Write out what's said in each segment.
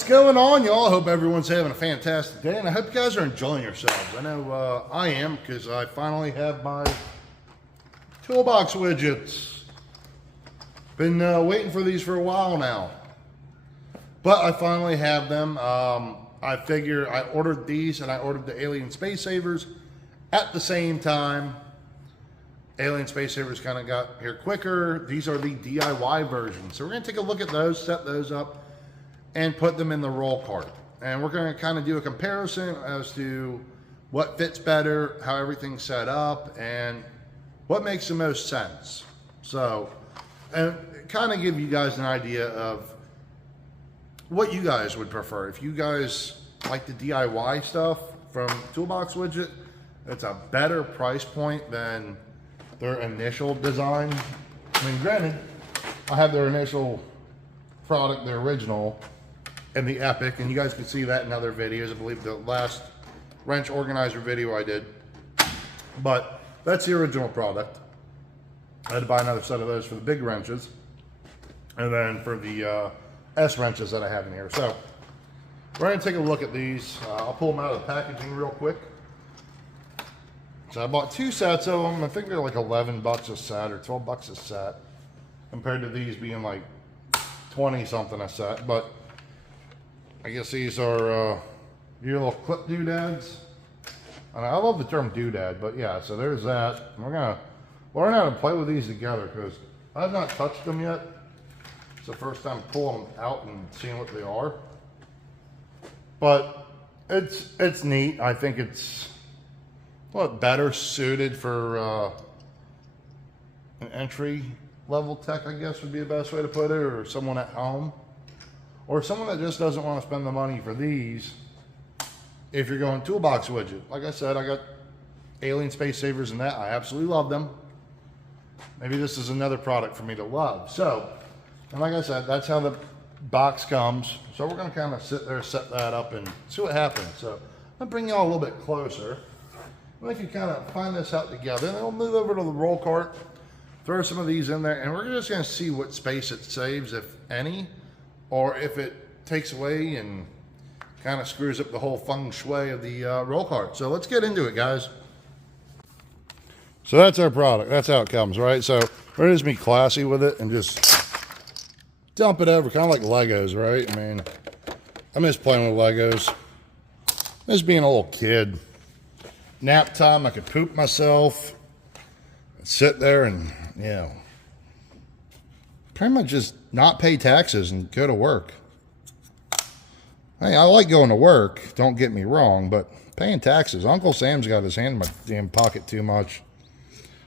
What's going on, y'all? I hope everyone's having a fantastic day, and I hope you guys are enjoying yourselves. I know I am, because I finally have my Toolbox widgets. Been waiting for these for a while now, but I finally have them. I figure I ordered these, and I ordered the Alien Space Savers at the same time. Alien Space Savers kind of got here quicker. These are the DIY versions, so we're going to take a look at those, set those up, and put them in the roll cart. And we're going to kind of do a comparison as to what fits better, how everything's set up, and what makes the most sense. So, and kind of give you guys an idea of what you guys would prefer. If you guys like the DIY stuff from Toolbox Widget, it's a better price point than their initial design. I mean, granted, I have their initial product, their original, and the Epic, and you guys can see that in other videos. I believe the last wrench organizer video I did, but that's the original product. I had to buy another set of those for the big wrenches, and then for the S wrenches that I have in here. So we're going to take a look at these. I'll pull them out of the packaging real quick. So I bought 2 sets of them. I think they're like 11 bucks a set or 12 bucks a set, compared to these being like 20 something a set. But I guess these are your little clip doodads. And I love the term doodad, but yeah, so there's that. We're gonna learn how to play with these together, because I've not touched them yet. It's the first time pulling them out and seeing what they are. But it's neat. I think it's better suited for an entry level tech, I guess would be the best way to put it, or someone at home, or someone that just doesn't want to spend the money for these. If you're going Toolbox Widget, like I said, I got Alien Space Savers and that. I absolutely love them. Maybe this is another product for me to love. So, and like I said, that's how the box comes. So we're going to kind of sit there, set that up, and see what happens. So I'm going to bring y'all a little bit closer. We can kind of find this out together, and then we'll move over to the roll cart, throw some of these in there, and we're just going to see what space it saves, if any, or if it takes away and kind of screws up the whole feng shui of the roll cart. So let's get into it, guys. So that's our product. That's how it comes, right? So we're just be classy with it and just dump it over, kind of like Legos, right? I mean, I miss playing with Legos. I miss being a little kid. Nap time, I could poop myself, sit there and, you know, pretty much just not pay taxes and go to work. Hey, I like going to work, don't get me wrong, but paying taxes, Uncle Sam's got his hand in my damn pocket too much.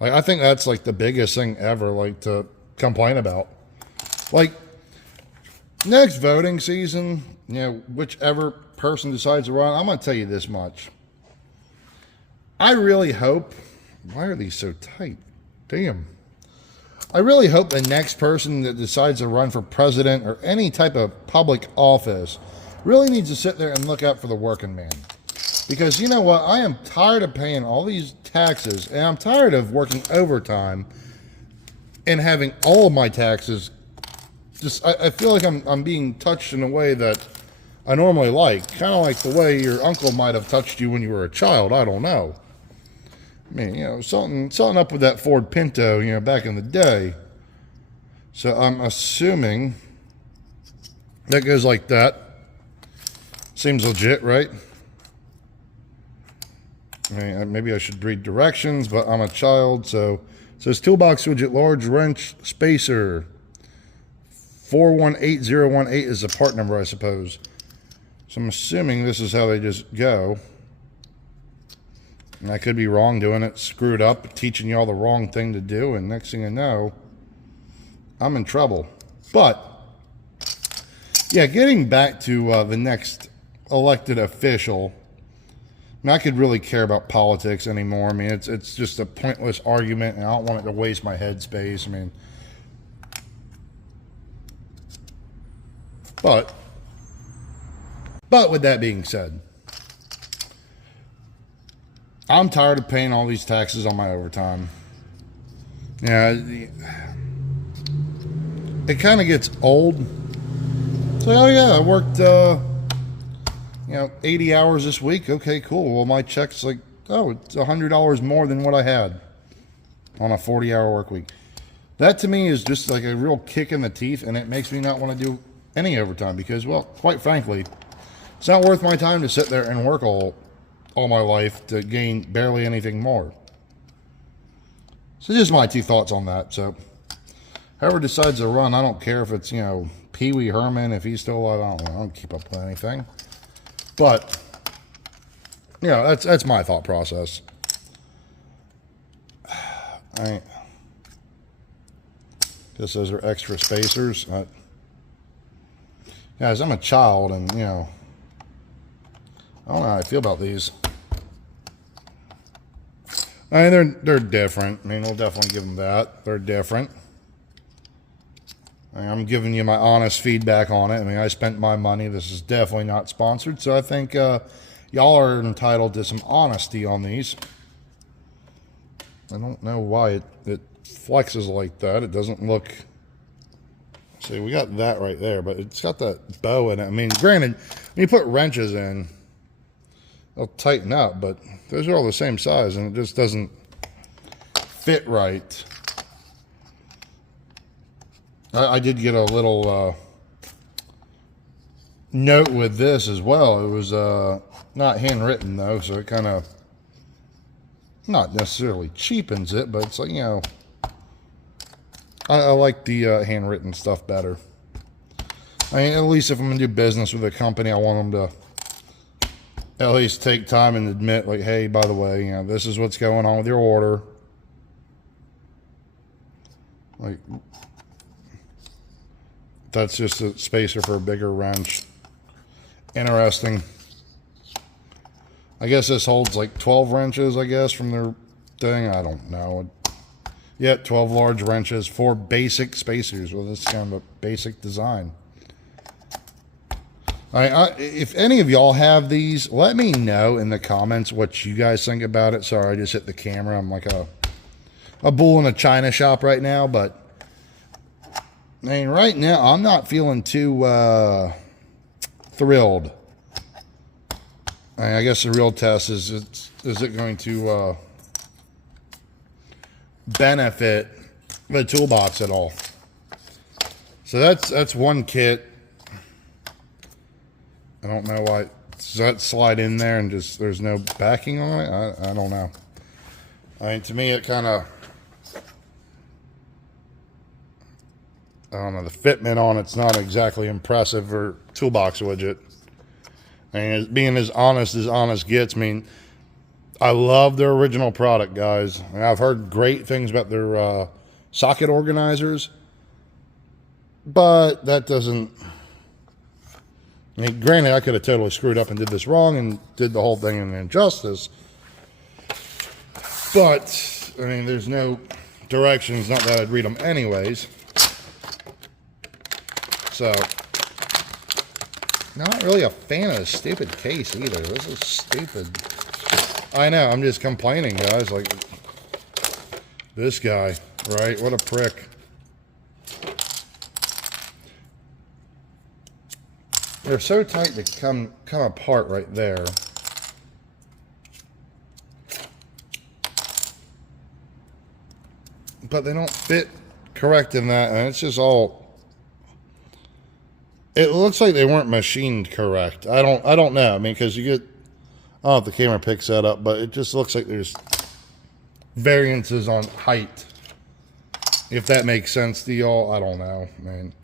Like, I think that's like the biggest thing ever, like, to complain about. Like, next voting season, you know, whichever person decides to run, I'm going to tell you this much. I really hope, why are these so tight? Damn. I really hope the next person that decides to run for president or any type of public office really needs to sit there and look out for the working man. Because you know what? I am tired of paying all these taxes, and I'm tired of working overtime and having all of my taxes just, I feel like I'm being touched in a way that I normally like. Kind of like the way your uncle might have touched you when you were a child. I don't know. I mean, you know, something up with that Ford Pinto, you know, back in the day. So I'm assuming that goes like that. Seems legit, right? I mean, maybe I should read directions, but I'm a child, so it says Toolbox Widget Large Wrench Spacer. 418018 is the part number, I suppose. So I'm assuming this is how they just go. And I could be wrong doing it, screwed up, teaching you all the wrong thing to do, and next thing I know, I'm in trouble. But, yeah, getting back to the next elected official, I'm not could really care about politics anymore. I mean, it's just a pointless argument, and I don't want it to waste my headspace. I mean, but with that being said, I'm tired of paying all these taxes on my overtime. Yeah, it kind of gets old So, oh yeah, I worked, 80 hours this week. Okay, cool. Well, my check's like, oh, it's $100 more than what I had on a 40-hour work week. That to me is just like a real kick in the teeth, and it makes me not want to do any overtime because, well, quite frankly, it's not worth my time to sit there and work all my life to gain barely anything more. So just my 2 thoughts on that. So whoever decides to run, I don't care if it's, Pee Wee Herman, if he's still alive, I don't keep up with anything. But, that's my thought process. I guess those are extra spacers. Guys, I'm a child, and, I don't know how I feel about these. I mean, they're different. I mean, we'll definitely give them that. They're different. I mean, I'm giving you my honest feedback on it. I mean, I spent my money. This is definitely not sponsored, so I think y'all are entitled to some honesty on these. I don't know why it flexes like that. It doesn't look... See, we got that right there, but it's got that bow in it. I mean, granted, when you put wrenches in, they'll tighten up, but those are all the same size, and it just doesn't fit right. I did get a little note with this as well. It was not handwritten, though, so it kind of not necessarily cheapens it, but it's like, I like the handwritten stuff better. I mean, at least if I'm going to do business with a company, I want them to at least take time and admit, like, hey, by the way, this is what's going on with your order. Like, that's just a spacer for a bigger wrench. Interesting. I guess this holds like 12 wrenches, I guess, from their thing. I don't know. Yeah, 12 large wrenches, 4 basic spacers. Well, this is kind of a basic design. If any of y'all have these, let me know in the comments what you guys think about it. Sorry, I just hit the camera. I'm like a bull in a china shop right now, but I mean, right now I'm not feeling too thrilled. I guess the real test is it going to benefit the toolbox at all? So that's one kit. I don't know why. Does that slide in there and just there's no backing on it? I don't know. I mean, to me, it kind of, I don't know, the fitment on it's not exactly impressive for Toolbox Widget. I mean, being as honest gets. I mean, I love their original product, guys. And I've heard great things about their socket organizers, but that doesn't... I mean, granted, I could have totally screwed up and did this wrong and did the whole thing in injustice. But, I mean, there's no directions, not that I'd read them anyways. So, not really a fan of this stupid case either. This is stupid. I know, I'm just complaining, guys. Like, this guy, right? What a prick. They're so tight to come apart right there. But they don't fit correct in that, and it's just all... It looks like they weren't machined correct. I don't know. I mean, because you get... I don't know if the camera picks that up, but it just looks like there's variances on height. If that makes sense to y'all, I don't know, man.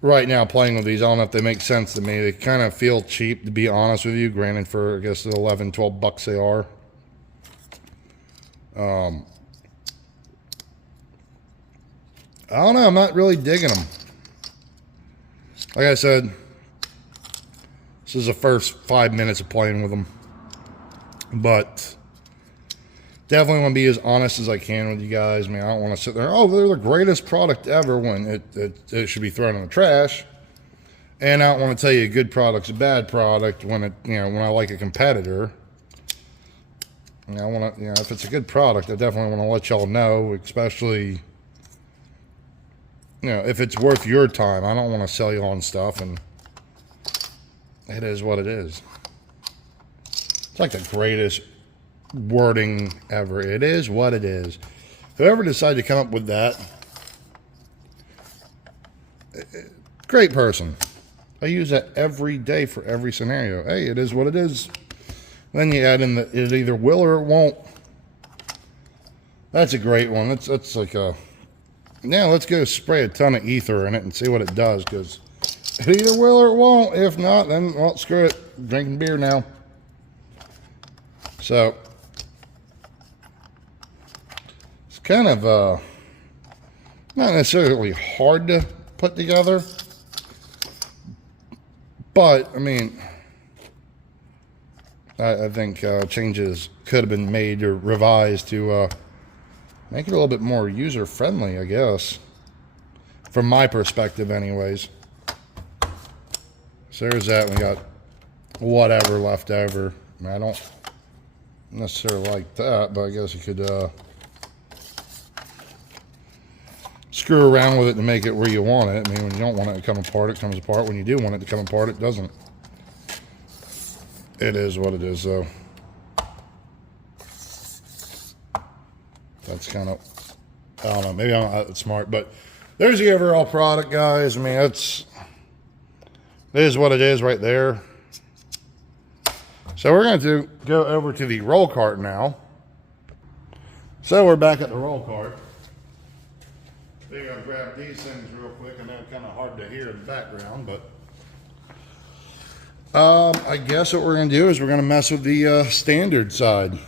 Right now, playing with these, I don't know if they make sense to me. They kind of feel cheap, to be honest with you. Granted, for, I guess, the 11, 12 bucks they are. I don't know. I'm not really digging them. Like I said, this is the first 5 minutes of playing with them. But definitely want to be as honest as I can with you guys. I mean, I don't want to sit there, oh, they're the greatest product ever, when it should be thrown in the trash. And I don't want to tell you a good product's a bad product when it, when I like a competitor. And I want to, if it's a good product, I definitely want to let y'all know, especially you know, if it's worth your time. I don't want to sell you on stuff, and it is what it is. It's like the greatest wording ever. It is what it is. Whoever decided to come up with that, great person. I use that every day for every scenario. Hey, it is what it is. Then you add in that it either will or it won't. That's a great one. That's like a... Now let's go spray a ton of ether in it and see what it does, because it either will or it won't. If not, then, well, screw it. Drinking beer now. So, it's kind of not necessarily hard to put together, but, I mean, I think changes could have been made or revised to make it a little bit more user-friendly, I guess. From my perspective, anyways. So there's that. We got whatever left over. I mean, I don't necessarily like that, but I guess you could screw around with it to make it where you want it. I mean, when you don't want it to come apart, it comes apart. When you do want it to come apart, it doesn't. It is what it is, so... That's kind of, I don't know, maybe I'm not that smart, but there's the overall product, guys. I mean, it is what it is right there. So we're going to go over to the roll cart now. So we're back at the roll cart. We're going to grab these things real quick. I know it's kind of hard to hear in the background, but I guess what we're going to do is we're going to mess with the standard side.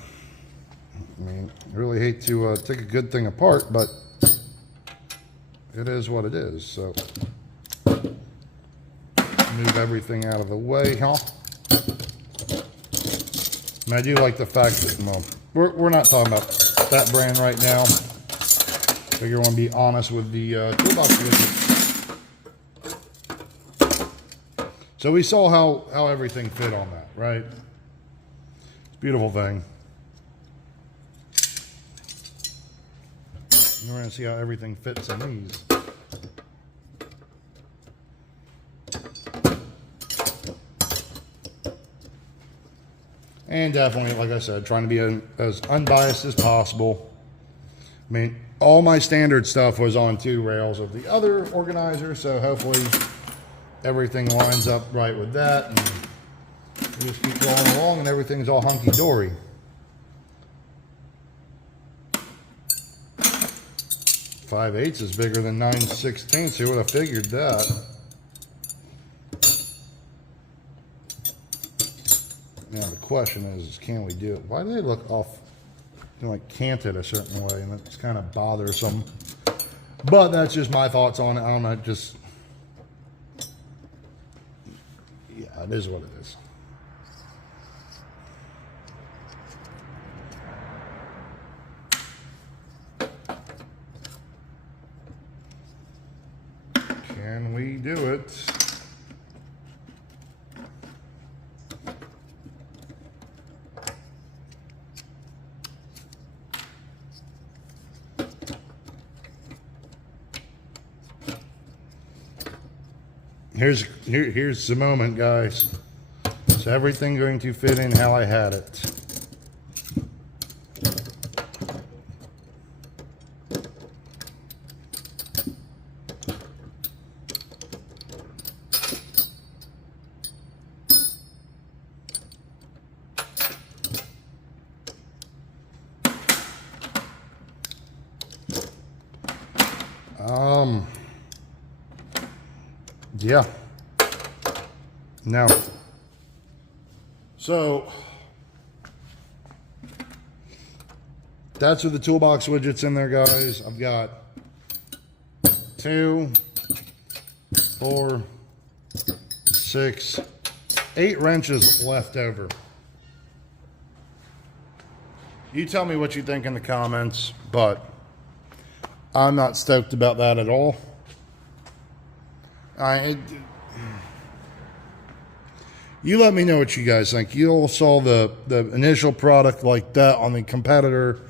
I mean, I really hate to take a good thing apart, but it is what it is. So, move everything out of the way, huh? And I do like the fact that, well, we're not talking about that brand right now. Figure I want to be honest with the Toolbox Widget. So we saw how everything fit on that, right? It's a beautiful thing. And we're going to see how everything fits in these. And definitely, like I said, trying to be as unbiased as possible. I mean, all my standard stuff was on 2 rails of the other organizer, so hopefully everything lines up right with that. And we just keep going along and everything's all hunky-dory. 5/8 is bigger than 9/16. Who would have figured that? Now the question is, can we do it? Why do they look off, you know, like canted a certain way, and it's kind of bothersome. But that's just my thoughts on it. I don't know, just, yeah, it is what it is. Can we do it? Here's the moment, guys. Is everything going to fit in how I had it? Yeah. Now, so that's with the toolbox widgets in there, guys. I've got 2, 4, 6, 8 wrenches left over. You tell me what you think in the comments, but I'm not stoked about that at all. You let me know what you guys think. You all saw the initial product like that on the competitor.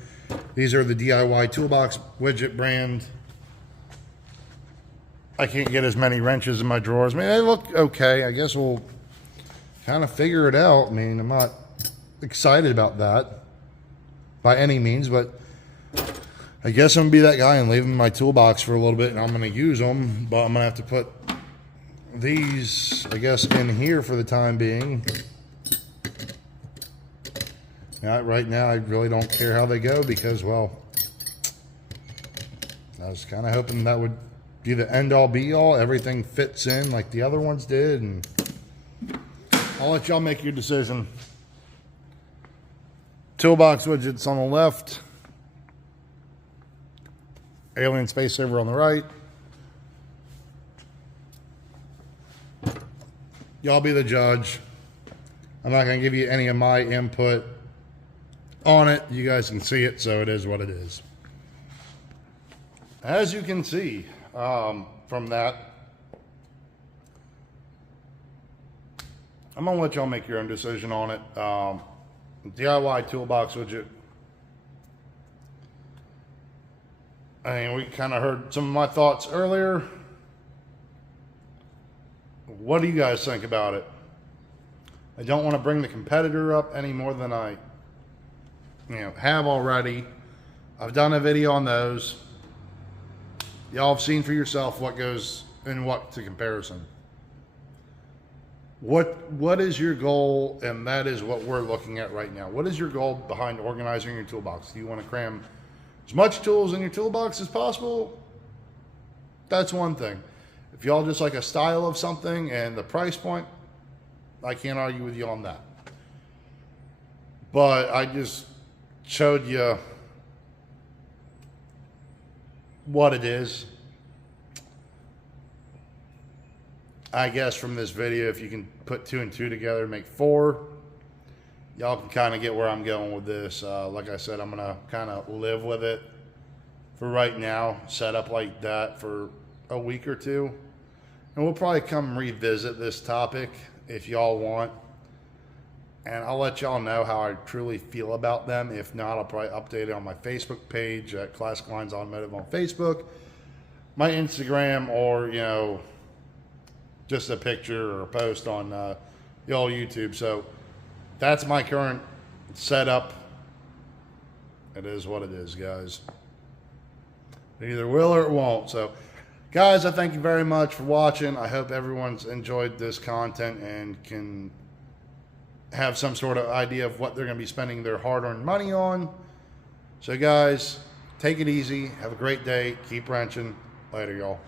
These are the DIY Toolbox Widget brand. I can't get as many wrenches in my drawers. I mean, they look okay. I guess we'll kind of figure it out. I mean, I'm not excited about that by any means, but I guess I'm going to be that guy and leave them in my toolbox for a little bit, and I'm going to use them, but I'm going to have to put these, I guess, in here for the time being. Right now, I really don't care how they go because, well, I was kind of hoping that would be the end-all, be-all. Everything fits in like the other ones did, and I'll let y'all make your decision. Toolbox widgets on the left. Alien Space Saver on the right. Y'all be the judge. I'm not going to give you any of my input on it. You guys can see it, so it is what it is. As you can see from that, I'm going to let y'all make your own decision on it. DIY Toolbox Widget. I mean, we kind of heard some of my thoughts earlier. What do you guys think about it? I don't want to bring the competitor up any more than I have already. I've done a video on those. Y'all have seen for yourself what goes in what to comparison. What is your goal? And that is what we're looking at right now. What is your goal behind organizing your toolbox? Do you want to cram as much tools in your toolbox as possible? That's one thing. If y'all just like a style of something and the price point, I can't argue with you on that. But I just showed you what it is. I guess from this video, if you can put 2 and 2 together, make 4, y'all can kind of get where I'm going with this. Like I said, I'm going to kind of live with it for right now, set up like that for a week or 2. And we'll probably come revisit this topic if y'all want. And I'll let y'all know how I truly feel about them. If not, I'll probably update it on my Facebook page at Classic Lines Automotive on Facebook, my Instagram, or, just a picture or a post on the old YouTube. So that's my current setup. It is what it is, guys. It either will or it won't. So, guys, I thank you very much for watching. I hope everyone's enjoyed this content and can have some sort of idea of what they're going to be spending their hard-earned money on. So, guys, take it easy. Have a great day. Keep wrenching. Later, y'all.